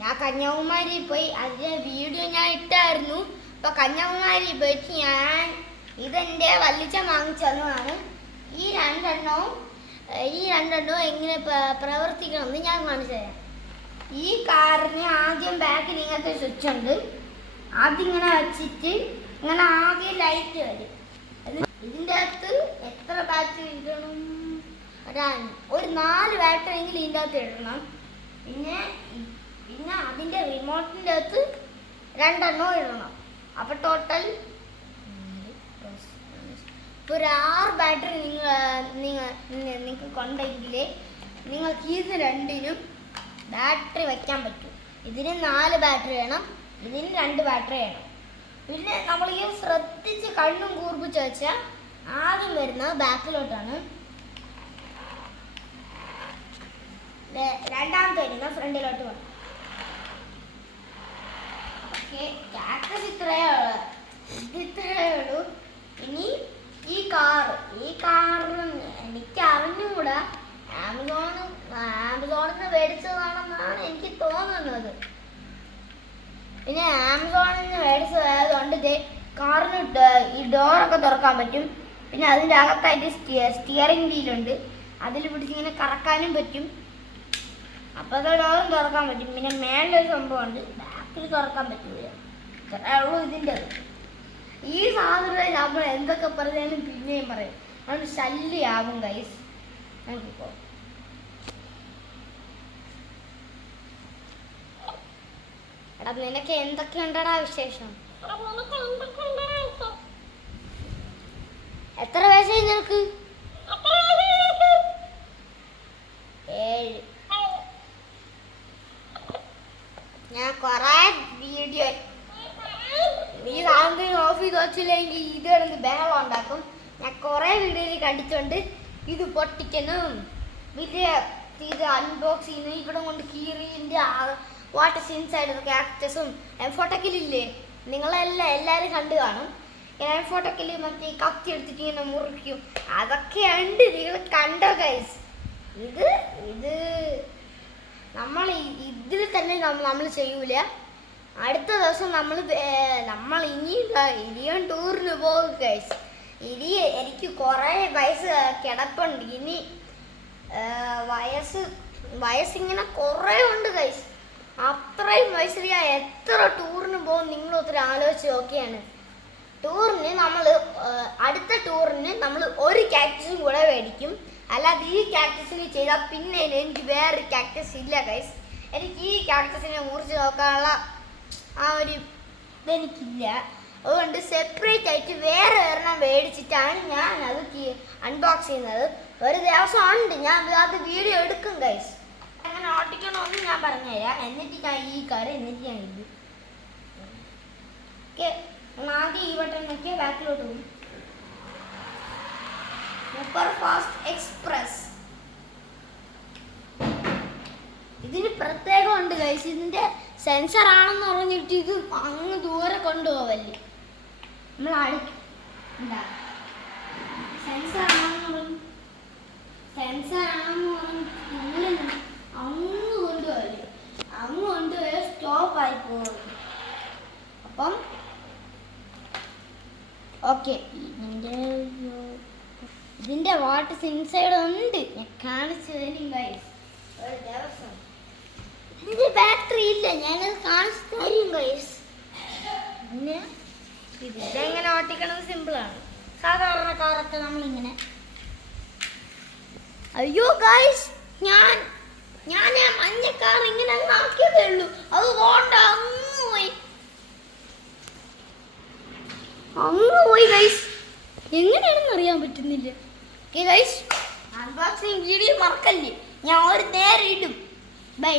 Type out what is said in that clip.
ഞാൻ കന്യാകുമാരി പോയി അതിന്റെ വീഡിയോ ഞാൻ ഇട്ടായിരുന്നു. അപ്പൊ കന്യാകുമാരി പോയിട്ട് ഞാൻ ഇതെന്റെ വല്ലിച്ച വാങ്ങിച്ചു തന്നതാണ്. ഈ രണ്ടെണ്ണവും എങ്ങനെ പ്രവർത്തിക്കണമെന്ന് ഞാൻ കാണിച്ചു തരാം. ഈ കാറിന് ആദ്യം ബാക്കിൽ ഇങ്ങനത്തെ സ്വിച്ച് ഉണ്ട്. അതിങ്ങനെ വെച്ചിട്ട് ഇങ്ങനെ ആദ്യം ലൈറ്റ് വരും. ഇതിൻ്റെ അകത്ത് എത്ര ബാറ്ററി ഇടണം? ഒരു 4 ബാറ്ററി എങ്കിലും ഇതിൻ്റെ അകത്ത് ഇടണം. പിന്നെ അതിൻ്റെ റിമോട്ടിൻ്റെ അകത്ത് 2 എണ്ണം ഇടണം. അപ്പം ടോട്ടൽ ഇപ്പോൾ ഒരു 6 ബാറ്ററി നിങ്ങൾക്ക് കൊണ്ടെങ്കിൽ നിങ്ങൾക്ക് ഇത് രണ്ടിനും ബാറ്ററി വയ്ക്കാൻ പറ്റും. ഇതിന് 4 ബാറ്ററി വേണം, ഇതിന് 2 ബാറ്ററി വേണം. പിന്നെ നമ്മൾ ഈ ശ്രദ്ധിച്ച് കണ്ണും കൂർപ്പിച്ച് വെച്ചാൽ ആദ്യം വരുന്നത് ബാക്കിലോട്ടാണ്, രണ്ടാമത്തെ വരുന്നത് ഫ്രണ്ടിലോട്ട് വേണം. ഓക്കെ, ക്യാക്ടസ് ഇത്രയേ ഉള്ളൂ. ഇനി ഈ കാറ് എനിക്ക് അറിഞ്ഞുകൂടാ, ആമസോണിൽ മേടിച്ചതാണെന്നാണ് എനിക്ക് തോന്നുന്നത്. പിന്നെ ആമസോണിൽ നിന്ന് മേടിച്ചതായതുകൊണ്ട് കാറിന് ഈ ഡോറൊക്കെ തുറക്കാൻ പറ്റും. പിന്നെ അതിൻ്റെ അകത്തായിട്ട് സ്റ്റിയറിംഗ് വീലുണ്ട്, അതിൽ പിടിച്ചിങ്ങനെ കറക്കാനും പറ്റും. അപ്പോൾ അത് ഡോറും തുറക്കാൻ പറ്റും. പിന്നെ മേളിലൊരു സംഭവമുണ്ട്, ബാക്കിൽ തുറക്കാൻ പറ്റില്ല. ഉള്ളൂ ഇതിൻ്റെ. ഈ സാധനം നമ്മൾ എന്തൊക്കെ പറഞ്ഞാലും പിന്നെയും പറയും, അത് ശല്യമാകും ഗൈസ്. നമുക്കിപ്പോൾ എടാ നിനക്ക് എന്തൊക്കെയുണ്ടടാ വിശേഷം? എത്ര വയസ്സായി നിനക്ക്? 7. ഞാൻ കൊറേ വീഡിയോ നീ സാധനം ഓഫ് ചെയ്ത് വെച്ചില്ലെങ്കിൽ ഇത് കിടന്ന് ബഹളം ഉണ്ടാക്കും. ഞാൻ കുറേ വീഡിയോയിൽ കണ്ടിട്ടുണ്ട് ഇത് പൊട്ടിക്കണം, ഇത് അൺബോക്സ് ചെയ്യുന്നു, ഇവിടെ കൊണ്ട് കീറിൻ്റെ വാട്ടർ ഇൻസൈഡ് ക്യാക്ടസും എംഫോട്ടക്കിലില്ലേ, എല്ലാവരും കണ്ടു കാണും. എംഫോട്ടക്കിൽ മറ്റേ കത്തി എടുത്തിട്ട് ഇങ്ങനെ മുറിക്കും, അതൊക്കെ ഉണ്ട്, നിങ്ങൾ കണ്ടോ ഗൈസ്? ഇത് നമ്മൾ ഇതിൽ തന്നെ നമ്മൾ ചെയ്യൂല. അടുത്ത ദിവസം നമ്മൾ ഇനിയും ടൂറിന് പോകും ഗൈസ്. എനിക്ക് കുറേ വയസ്സ് കിടപ്പുണ്ട്. ഇനി വയസ്സിങ്ങനെ കുറേ ഉണ്ട് ഗൈസ്. അത്രയും വയസ്സിൽ ഞാൻ എത്ര ടൂറിന് പോകും നിങ്ങൾ ഒത്തിരി ആലോചിച്ച് നോക്കിയാണ്. അടുത്ത ടൂറിന് നമ്മൾ ഒരു ക്യാക്ടസും കൂടെ മേടിക്കും. അല്ലാതെ ഈ ക്യാക്ടസിന് ചെയ്താൽ പിന്നെ എനിക്ക് വേറൊരു ക്യാക്ടസ് ഇല്ല ഗൈസ്. എനിക്ക് ഈ ക്യാക്ടസിനെ മുറിച്ച് നോക്കാനുള്ള ആ ഒരു ഇതെനിക്കില്ല. അതുകൊണ്ട് സെപ്പറേറ്റ് ആയിട്ട് വേറെ ഒരെണ്ണം മേടിച്ചിട്ടാണ് ഞാൻ അത് അൺബോക്സ് ചെയ്യുന്നത്. ഒരു ദിവസം ഉണ്ട് ഞാൻ അത് വീഡിയോ എടുക്കും ഗൈസ്. അങ്ങനെ ഓട്ടിക്കണമെന്ന് ഞാൻ പറഞ്ഞുതരാം. എന്നിട്ട് ഞാൻ ഈ കാറ് എന്നിട്ട് ഞാൻ ഇത് ഓക്കെ. ആദ്യം ഈ ബട്ടൺ നോക്കിയാൽ ബാക്കിലോട്ട് പോകും. Super fast express. ഇതിന് പ്രത്യേകം ഉണ്ട് ഗൈസ്. ഇതിൻ്റെ സെൻസർ ആണെന്ന് പറഞ്ഞിട്ട് ഇത് അങ്ങ് ദൂരെ കൊണ്ടുപോവല്ലേ. നമ്മൾ സെൻസർ ആണെന്ന് പറഞ്ഞ് അങ്ങ് കൊണ്ടുപോകല്ലേ. അങ്ങ് കൊണ്ടുപോയ സ്റ്റോപ്പായി പോകും. അപ്പം ഓക്കെ, ഇതിൻ്റെ വാട്ടർ ഇൻസൈഡ് ഉണ്ട്, ഞാൻ കാണിച്ചു തരും ഗൈസ്. ഒരു ദിവസം ഇതിൻ്റെ ബാറ്ററി ഇല്ല, ഞാനത് കാണിച്ചു തരും ഗൈസ്. പിന്നെ ഇതെങ്ങനെ ഓട്ടിക്കണത് സിമ്പിളാണ്. സാധാരണ കാറൊക്കെ നമ്മളിങ്ങനെ അയ്യോ ഗൈസ്, ഞാൻ മഞ്ഞ കാർ ഇങ്ങനെ അങ്ങ് ആക്കിയതേ ഉള്ളൂ. അത് പോണ്ട, അങ്ങ് പോയി ഗൈസ്. എങ്ങനെയാണെന്ന് അറിയാൻ പറ്റുന്നില്ല. ഓക്കെ ഗൈസ്, അൺബോക്സിങ് വീഡിയോ മറക്കല്ലേ, ഞാൻ ഒരു നേരെ ഇടും. ബൈ.